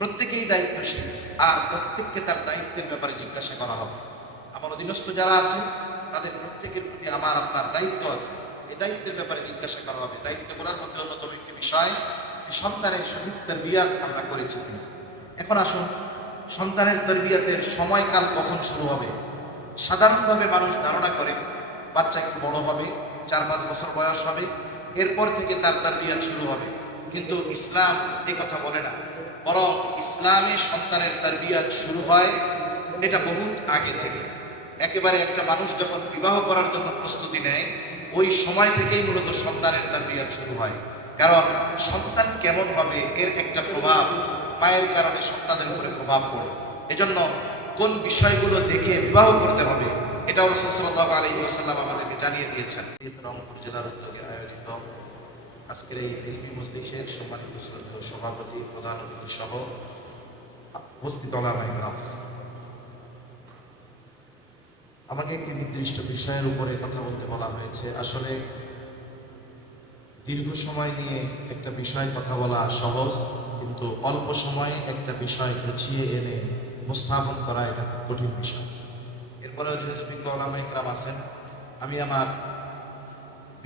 প্রত্যেকেই দায়িত্বশীল, আর প্রত্যেককে তার দায়িত্বের ব্যাপারে জিজ্ঞাসা করা হবে। আমার অধীনস্থ যারা আছে তাদের প্রত্যেকের প্রতি আমার আপনার দায়িত্ব আছে, এই দায়িত্বের ব্যাপারে জিজ্ঞাসা করা হবে। দায়িত্বগুলোর মধ্যে অন্যতম একটি বিষয় যে সন্তানের সঠিক তারবিয়াত আমরা করেছি কিনা। এখন আসুন, সন্তানের তারবিয়াতের সময়কাল কখন শুরু হবে? সাধারণভাবে মানুষ ধারণা করে বাচ্চা একটু বড় হবে, 4-5 বছর বয়স হবে, এরপর থেকে তার তারবিয়াত শুরু হবে। কিন্তু ইসলাম এই কথা বলে না, বরং ইসলামে সন্তানের তারবিয়াত শুরু হয় এটা বহুত আগে থেকে। একেবারে একটা মানুষ যখন বিবাহ করার জন্য প্রস্তুতি নেয়, ওই সময় থেকেই মূলত সন্তানের তারবিয়াত শুরু হয়। কারণ সন্তান কেমন হবে এর একটা প্রভাব মায়ের কারণে সন্তানের উপরে প্রভাব পড়ে। এজন্য কোন বিষয়গুলো দেখে বিবাহ করতে হবে এটাও রাসূল সাল্লাল্লাহু আলাইহি ওয়াসাল্লাম আমাদেরকে জানিয়ে দিয়েছেন। রংপুর জেলার উদ্যোগে আয়োজিত আজকের এই ইলমি মজলিসের সম্মানিত শ্রদ্ধেয় সভাপতি, প্রধান অতিথি সহ উপস্থিত ওলামায়ে কেরাম, আমাকে একটি নির্দিষ্ট বিষয়ের উপরে কথা বলতে বলা হয়েছে। আসলে দীর্ঘ সময় নিয়ে একটা বিষয় কথা বলা সহজ, কিন্তু অল্প সময়ে একটা বিষয় গুছিয়ে এনে উপস্থাপন করা এটা খুব কঠিন বিষয়। এরপরেও যেহেতু বিজ্ঞ ওলামায়ে কেরাম আছেন, আমি আমার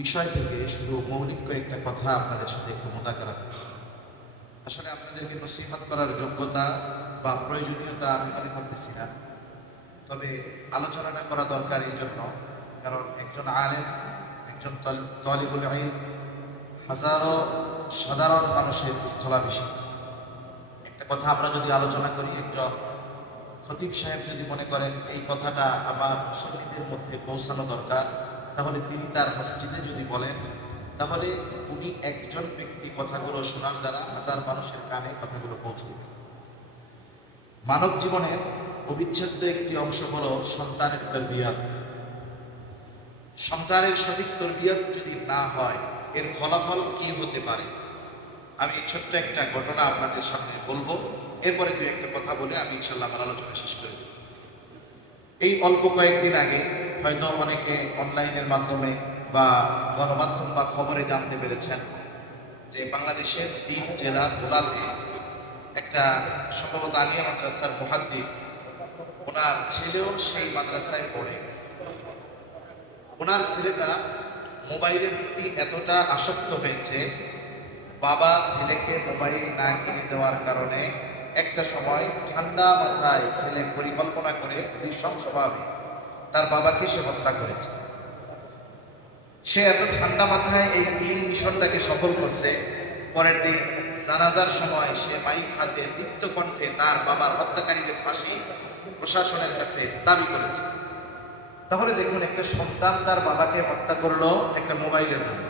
বিষয় থেকে শুধু মৌলিক কয়েকটা কথা আপনাদের সাথে একটু মোদাকারা করব। আসলে আপনাদেরকে নসিহত করার যোগ্যতা বা প্রয়োজনীয়তা আমি মনে করতেছি না, তবে আলোচনাটা করা দরকার এই জন্য, কারণ একজন আলেম, একজন তালিবুল ইলম হাজারো সাধারণ মানুষের স্থলাভিষেক। একটা কথা আমরা যদি আলোচনা করি, একজন খতিব সাহেব যদি মনে করেন এই কথাটা আমার মুসল্লিদের মধ্যে পৌঁছানো দরকার, তাহলে তিনি তার মসজিদে যদি বলেন, তাহলে উনি একজন ব্যক্তি কথাগুলো শোনার দ্বারা হাজার মানুষের কানে কথাগুলো পৌঁছে দিতেন। মানব জীবনের অবিচ্ছেদ্য একটি অংশ হলো সন্তানের তারবিয়াত। সন্তানের সঠিক তারবিয়াত যদি না হয় এর ফলাফল কি হতে পারে, আমি ছোট্ট একটা ঘটনা আপনাদের সামনে বলবো, এরপরে দু একটা কথা বলে আমি ইনশাল্লাহ আমার আলোচনা শেষ করে দেব। এই অল্প কয়েকদিন আগে হয়তো অনেকে অনলাইনের মাধ্যমে বা গণমাধ্যম বা খবরে জানতে পেরেছেন যে বাংলাদেশের 3 জেলা ভোলাতে একটা সম্ভবত আলিয়া মাদ্রাসার মুহাদ্দিস, ওনার ছেলেও সেই মাদ্রাসায় পড়ে। ওনার ছেলেটা মোবাইলের প্রতি এতটা আসক্ত হয়েছে, বাবা ছেলেকে মোবাইল না কিনে দেওয়ার কারণে একটা সময় ঠান্ডা মাথায় ছেলে পরিকল্পনা করে নৃশংসভাবে তার বাবাকে সে হত্যা করেছে। সে এত ঠান্ডা মাথায় এই ক্লিন মিশনটাকে সফল করছে, পরের দিন জানাজার সময় সে মাইক হাতে দীপ্ত কণ্ঠে তার বাবার হত্যাকারীদের ফাঁসি প্রশাসনের কাছে দাবি করেছে। তাহলে দেখুন, একটা সন্তান তার বাবাকে হত্যা করলো একটা মোবাইলের জন্য,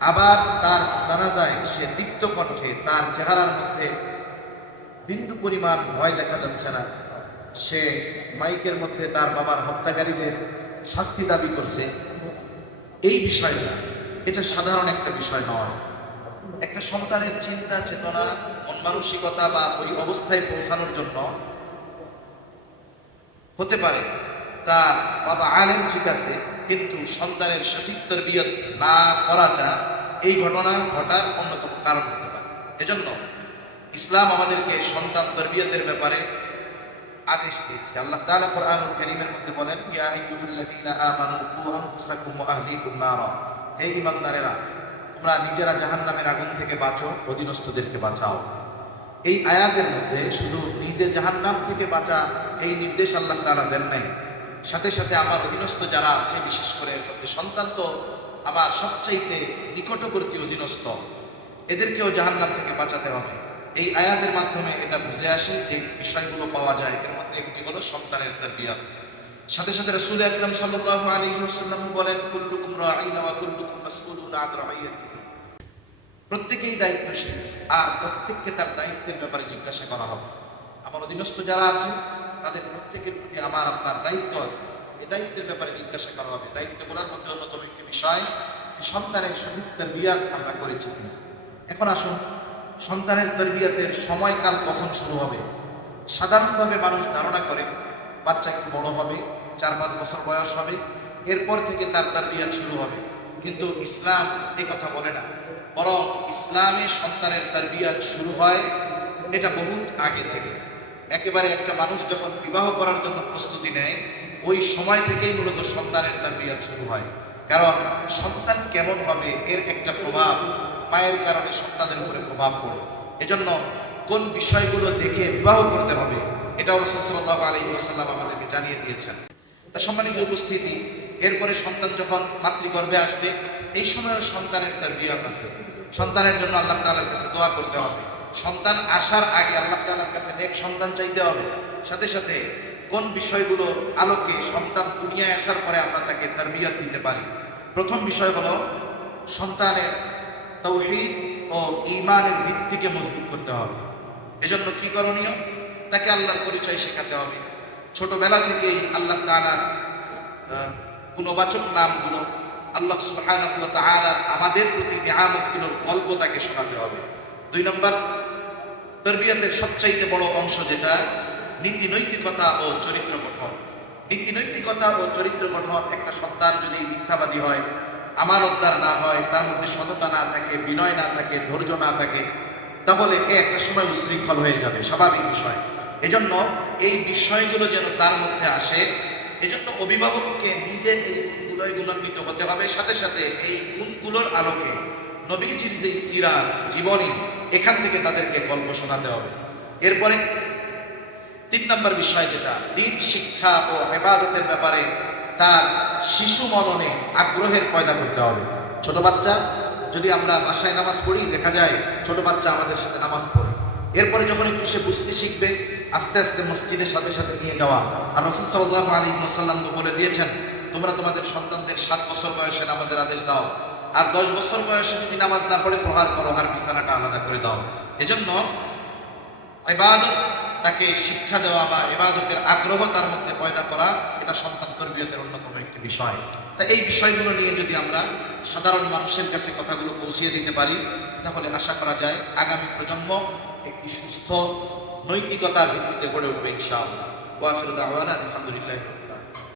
আবার তার জানাজায় সে দীপ্ত কণ্ঠে, তার চেহারার মধ্যে বিন্দু পরিমাণ ভয় দেখা যাচ্ছে না, সে মাইকের মধ্যে তার বাবার হত্যাকারীদের শাস্তি দাবি করছে। এই বিষয়টা এটা সাধারণ একটা বিষয় নয়। একটা সন্তানের চিন্তা চেতনা, মন মানসিকতা বা ওই অবস্থায় পৌঁছানোর জন্য হতে পারে তার বাবা আলেম ঠিক আছে, কিন্তু সন্তানের সঠিক তারবিয়ত না করাটা এই ঘটনা ঘটার অন্যতম কারণ হতে পারে। এজন্য ইসলাম আমাদেরকে সন্তান তারবিয়তের ব্যাপারে আদেশ দিয়েছে। আল্লাহ তাআলা কোরআনুল কারীমের মধ্যে বলেন, ইয়া আইয়ুহাল্লাযীনা আমানু কু আনফুসাকুম ওয়া আহলিকুম নারা, হে ঈমানদারেরা, তোমরা নিজেরা জাহান্নামের আগুন থেকে বাঁচো, অধীনস্থদেরকে বাঁচাও। এই আয়াতের মধ্যে শুধু নিজে জাহান্নাম থেকে বাঁচা এই নির্দেশ আল্লাহ তাআলা দেন নাই, সাথে সাথে আমার অধীনস্থ যারা আছে, বিশেষ করে সন্তান তো আমার সবচাইতে নিকটবর্তী অধীনস্থ, এদেরকেও জাহান্নাম থেকে বাঁচাতে হবে। এই আয়াতের মাধ্যমে এটা বুঝে আসে যে বিষয়গুলো পাওয়া যায়, এর মধ্যে একটি হলো সন্তানের তারবিয়াত। সাথে সাথে রাসূল আকরাম সাল্লাল্লাহু আলাইহি ওয়াসাল্লাম বলেন, কুল্লুকুম রাঈন ওয়া কুল্লুকুম মাসউলুন আন রাঈয়াতিহি। প্রত্যেকেই দায়িত্বশীল, আর প্রত্যেককে তার দায়িত্বের ব্যাপারে জিজ্ঞাসা করা হবে। আমার অধীনস্থ যারা আছে তাদের প্রত্যেকের প্রতি আমার আপনার দায়িত্ব আছে, এই দায়িত্বের ব্যাপারে জিজ্ঞাসা করা হবে। দায়িত্বগুলোর মধ্যে অন্যতম একটি বিষয় সন্তানের সঠিক তারবিয়াত আমরা করেছি কিনা। এখন আসুন, সন্তানের তারবিয়াতের সময়কাল কখন শুরু হবে? সাধারণভাবে মানুষ ধারণা করে বাচ্চা একটু বড় হবে, 4-5 বছর বয়স হবে, এরপর থেকে তার তারবিয়াত শুরু হবে। কিন্তু ইসলাম এই কথা বলে না, বরং ইসলামে সন্তানের তারবিয়াত শুরু হয় এটা বহুত আগে থেকে। একেবারে একটা মানুষ যখন বিবাহ করার জন্য প্রস্তুতি নেয়, ওই সময় থেকেই মূলত সন্তানের তারবিয়ত শুরু হয়। কারণ সন্তান কেমন হবে এর একটা প্রভাব মায়ের কারণে সন্তানের উপরে প্রভাব পড়ে। এজন্য কোন বিষয়গুলো দেখে বিবাহ করতে হবে এটাও রাসূল সাল্লাল্লাহু আলাইহি ওয়াসাল্লাম আমাদেরকে জানিয়ে দিয়েছেন। তা সম্মানিত উপস্থিতি, এরপরে সন্তান যখন মাতৃগর্ভে আসবে, এই সময় সন্তানের তারবিয়ত আছে। সন্তানের জন্য আল্লাহ তাআলার কাছে দোয়া করতে হবে। সন্তান আসার আগে আল্লাহ তাআলার কাছে নেক সন্তান চাইতে হবে। সাথে সাথে কোন বিষয়গুলোর আলোকে সন্তান দুনিয়ায় আসার পরে আমরা তাকে তারবিয়ত দিতে পারি। প্রথম বিষয় হলো সন্তানের তাওহীদ ও ঈমানের ভিত্তিকে মজবুত করতে হবে। এজন্য কি করণীয়? তাকে আল্লাহর পরিচয় শেখাতে হবে। ছোটবেলা থেকেই আল্লাহ তাআলার গুণবাচক নামগুলো, আল্লাহ সুবহানাহু ওয়া তাআলার আমাদের প্রতি নিয়ামতগুলোর গল্প তাকে শোনাতে হবে। 2 নম্বর, তারবিয়তের সবচাইতে বড় অংশ যেটা নীতি নৈতিকতা ও চরিত্র গঠন। নীতি নৈতিকতা ও চরিত্র গঠন, একটা সন্তান যদি মিথ্যাবাদী হয়, আমানতদার না হয়, তার মধ্যে সততা না থাকে, বিনয় না থাকে, ধৈর্য না থাকে, তাহলে একটা সময় উচ্ছৃঙ্খল হয়ে যাবে, স্বাভাবিক বিষয়। এজন্য এই বিষয়গুলো যেন তার মধ্যে আসে, এজন্য অভিভাবককে নিজে এই গুণগুলোয় গুণান্বিত হতে হবে। সাথে সাথে এই গুণগুলোর আলোকে নবীজির যে সিরাত জীবনী, এখান থেকে তাদেরকে গল্প শোনাতে হবে। এরপরে 3 নম্বর বিষয় যেটা দ্বীন শিক্ষা ও ইবাদতের ব্যাপারে তার শিশু মননে আগ্রহের পয়দা করতে হবে। ছোট বাচ্চা যদি আমরা বাসায় নামাজ পড়ি, দেখা যায় ছোট বাচ্চা আমাদের সাথে নামাজ পড়ে, এরপরে যখন একটু সে বুঝতে শিখবে, আস্তে আস্তে মসজিদের সাথে সাথে নিয়ে যাওয়া। আর রাসূল সাল্লাল্লাহু আলাইহি ওয়াসাল্লাম তো বলে দিয়েছেন, তোমরা তোমাদের সন্তানদের 7 বছর বয়সে নামাজের আদেশ দাও, আর 10 বছর বয়সে যদি নামাজ না পড়ে প্রহার করো, আর বিছানাটা আলাদা করে দাও। এজন্য ইবাদত তাকে শিক্ষা দেওয়া বা ইবাদতের আগ্রহ তার মধ্যে পয়দা করা, এটা সন্তান তারবিয়তের অন্যতম একটি বিষয়। তা এই বিষয়গুলো নিয়ে যদি আমরা সাধারণ মানুষের কাছে কথাগুলো পৌঁছিয়ে দিতে পারি, তাহলে আশা করা যায় আগামী প্রজন্ম একটি সুস্থ নৈতিকতার ভিত্তিতে গড়ে উঠবে ইনশাআল্লাহ। ওয়া আখিরু দাওয়ানা আলহামদুলিল্লাহ।